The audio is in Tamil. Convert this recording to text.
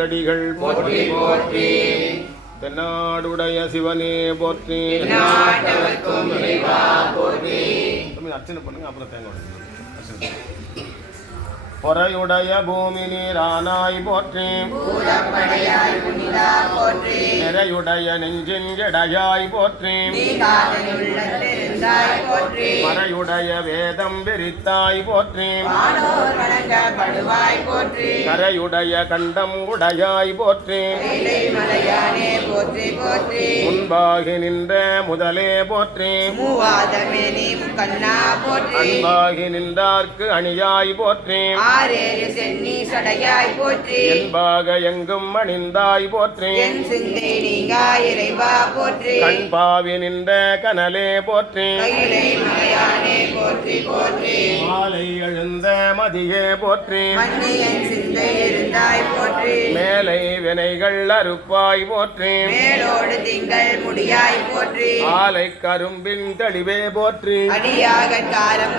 அடிகள் போற்றி. போற்றி தென்னாடுடைய சிவனே போற்றி. அர்ச்சனை பண்ணுங்க அப்புறம் தேங்காய். பொறையுடைய பூமி நீரானாய் போற்றி. நிறையுடைய நெஞ்சின் நீகாதனுள்ளத்திருந்தாய் போற்றி. மறையுடைய வேதம் விரித்தாய் போற்றி. கரையுடைய கண்டம் உடையாய் போற்றி. முன்பாகி நின்ற முதலே போற்றி. மூவாதமே நீ கண்ணா போற்றி. அன்பாகி நின்றார்க்கு அணியாய் போற்றி. ஆரேறு சென்னி சடையாய் போற்றி. என்பாக எங்கும் அணிந்தாய் போற்றி. என் சிந்தை நீங்கா இறைவா போற்றி. கண்பாவி நின்ற கனலே போற்றி. மலையானே போற்றி போற்றி. மாலை எழுந்த மதியே போற்றி. என் சிந்தை இருந்தாய் போற்றி மேலை வினைகள் அறுப்பாய் போற்றி. மேலோடு திங்கள் முடியாய் போற்றி. ஆலை கரும்பின் தெளிவே போற்றி. அடியாக காரம்